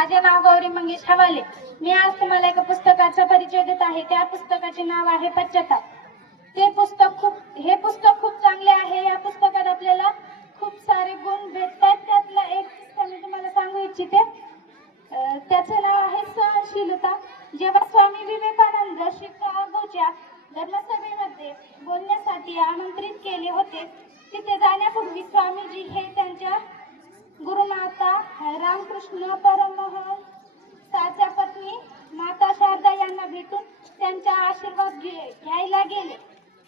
माझे नाव गौरी मंगेश हवाले। मी आज तुम्हाला एका पुस्तकाचा परिचय देत आहे। त्या पुस्तकाचे नाव आहे पश्चाताप। हे पुस्तक खूप चांगले आहे। या पुस्तकात आपल्याला खूप सारे गुण भेटतात। त्यातला एक किस्सा मी तुम्हाला सांगू इच्छिते। त्याचे नाव आहे सहनशीलता। जेव्हा स्वामी विवेकानंद शिकागोच्या धर्मसभेमध्ये बोलण्यासाठी आमंत्रित केले होते, तिथे जाण्यापूर्वी स्वामीजी हे त्यांच्या गुरुमाता रामकृष्ण परमहंसाच्या पत्नी माता शारदा यांना भेटून त्यांचा आशीर्वाद घ्यायला गेले।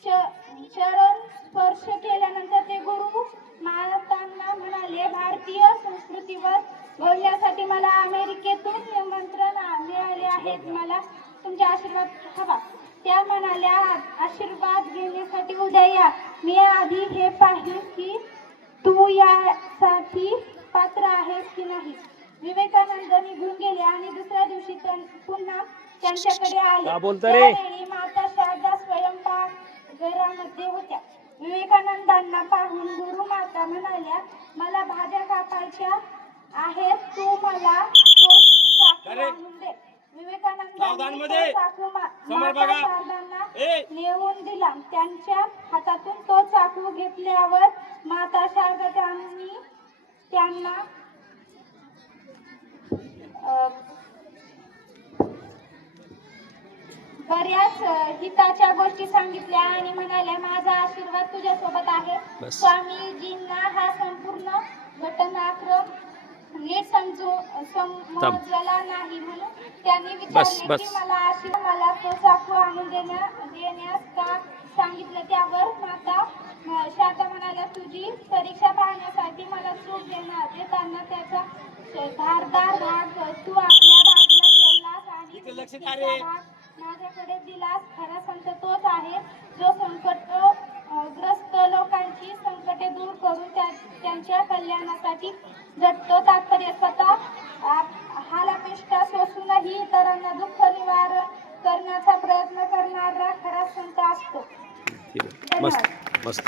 चरण स्पर्श केल्यानंतर ते गुरु मातांना म्हणाले, भारतीय संस्कृतीवर बोलण्यासाठी मला अमेरिकेतून निमंत्रण मिळाले आहे, मला तुमचा आशीर्वाद हवा। त्या म्हणाल्या, आशीर्वाद घेण्यासाठी उद्या या, मी आधी हे पाहिजे की तू यासाठी पात्र आहेस की नाही। विवेकानंद निघून गेले आणि दुसऱ्या दिवशी पुन्हा त्यांच्याकडे आले। त्यावेळी माता शारदा स्वयंपाकघरामध्ये होत्या। विवेकानंदांना पाहून गुरु माता म्हणाल्या, मला भाज्या कापायच्या आहेत, तू मला तो चाकू आणून दे। विवेकानंदांनी तो चाकू माता शारदांना नेऊन दिला। त्यांच्या हातातून तो चाकू घेतल्यावर माता शारदा त्यांना बऱ्याच हिताच्या गोष्टी सांगितल्या आणि म्हणाल्या, माझा आशीर्वाद तुझ्या सोबत आहे। स्वामीजींना हा संपूर्ण घटनाक्रम नीट समजला नाही, म्हणून त्यांनी विचारले की मला तो चाकू आणून देण्यास का सांगितलं। त्यावर माता शारदा म्हणाल्या, तुझी परीक्षा पाहण्यासाठी मला चूक देताना त्याचा धारदार भाग तू आपल्या बाजूला ठेवलास आणि माझ्याकडे दिलास। खरा संत तोच आहे जो संकटग्रस्त लोकांची संकटे दूर करून त्यांच्या कल्याणासाठी झटतो। तात्पर्य, स्वतः हालापेष्टा सोसूनही इतरांना दुःख निवारण करण्याचा प्रयत्न करणारा खरा संत असतो। मस्त मस्त।